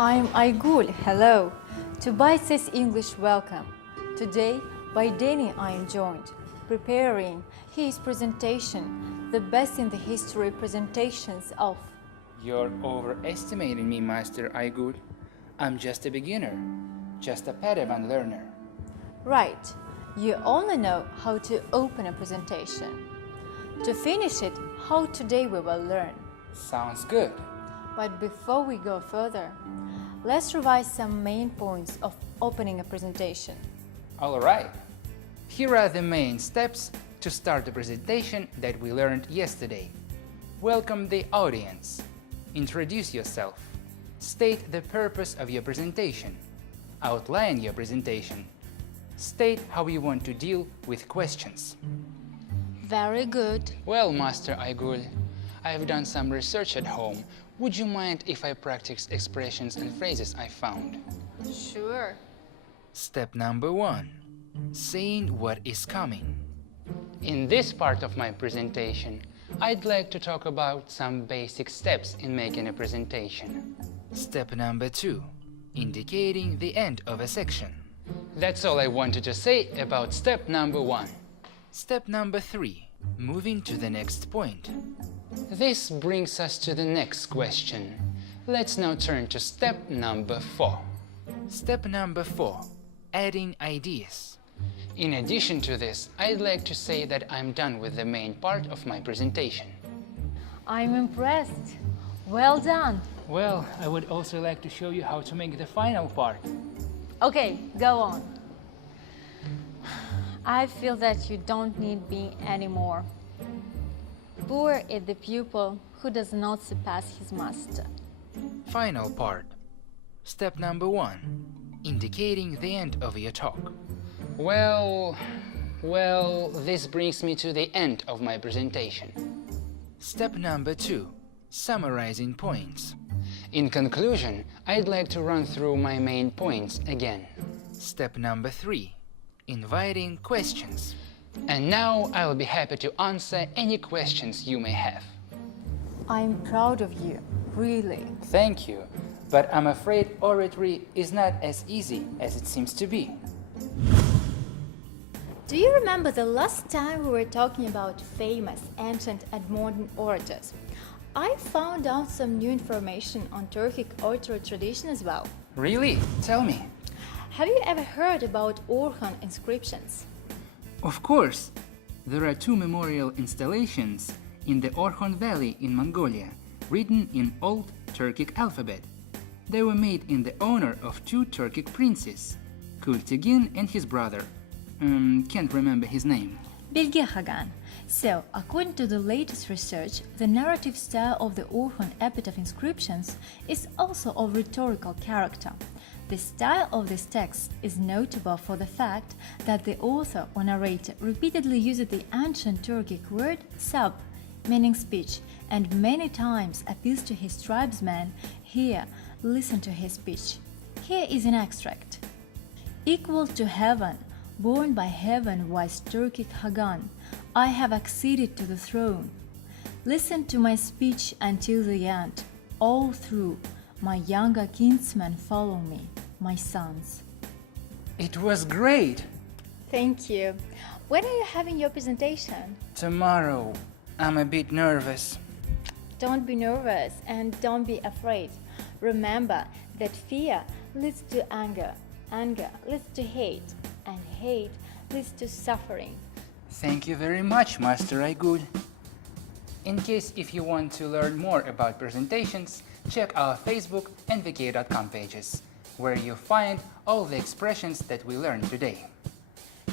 I'm Aygul, hello. To Bitesize English, welcome. Today, by Danny I am joined, preparing his presentation, the best in the history presentations of. You're overestimating me, Master Aygul. I'm just a beginner, just a Padawan learner. Right, you only know how to open a presentation. To finish it, how today we will learn. Sounds good. But before we go further, let's revise some main points of opening a presentation. All right. Here are the main steps to start the presentation that we learned yesterday. Welcome the audience. Introduce yourself. State the purpose of your presentation. Outline your presentation. State how you want to deal with questions. Very good. Well, Master Aygul, I've done some research at home. Would you mind if I practice expressions and phrases I found? Sure. Step number 1. Saying what is coming. In this part of my presentation, I'd like to talk about some basic steps in making a presentation. Step number 2. Indicating the end of a section. That's all I wanted to say about step number 1. Step number 3. Moving to the next point. This brings us to the next question. Let's now turn to step number 4. Step number 4. Adding ideas. In addition to this, I'd like to say that I'm done with the main part of my presentation. I'm impressed. Well done. Well, I would also like to show you how to make the final part. Okay, go on. I feel that you don't need me anymore. Poor is the pupil who does not surpass his master. Final part. Step number 1. Indicating the end of your talk. Well, this brings me to the end of my presentation. Step number 2. Summarizing points. In conclusion, I'd like to run through my main points again. Step number 3. Inviting questions. And now I'll be happy to answer any questions you may have. I'm proud of you, really. Thank you, but I'm afraid oratory is not as easy as it seems to be. Do you remember the last time we were talking about famous, ancient and modern orators? I found out some new information on Turkic oratory tradition as well. Really? Tell me. Have you ever heard about Orhun inscriptions? Of course. There are 2 memorial installations in the Orhun Valley in Mongolia, written in Old Turkic alphabet. They were made in the honor of 2 Turkic princes, Kultigin and his brother. Can't remember his name. Bilge Hagan. So, according to the latest research, the narrative style of the Orhun epitaph inscriptions is also of rhetorical character. The style of this text is notable for the fact that the author or narrator repeatedly uses the ancient Turkic word sab, meaning speech, and many times appeals to his tribesmen, here, listen to his speech. Here is an extract. Equal to heaven, born by heaven-wise Turkic Hagan, I have acceded to the throne. Listen to my speech until the end. All through, my younger kinsmen follow me, my sons. It was great! Thank you. When are you having your presentation? Tomorrow. I'm a bit nervous. Don't be nervous and don't be afraid. Remember that fear leads to anger, anger leads to hate, and hate leads to suffering. Thank you very much, Master Aygul. In case if you want to learn more about presentations, check our Facebook and vk.com pages, where you'll find all the expressions that we learned today.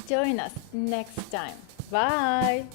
Join us next time. Bye!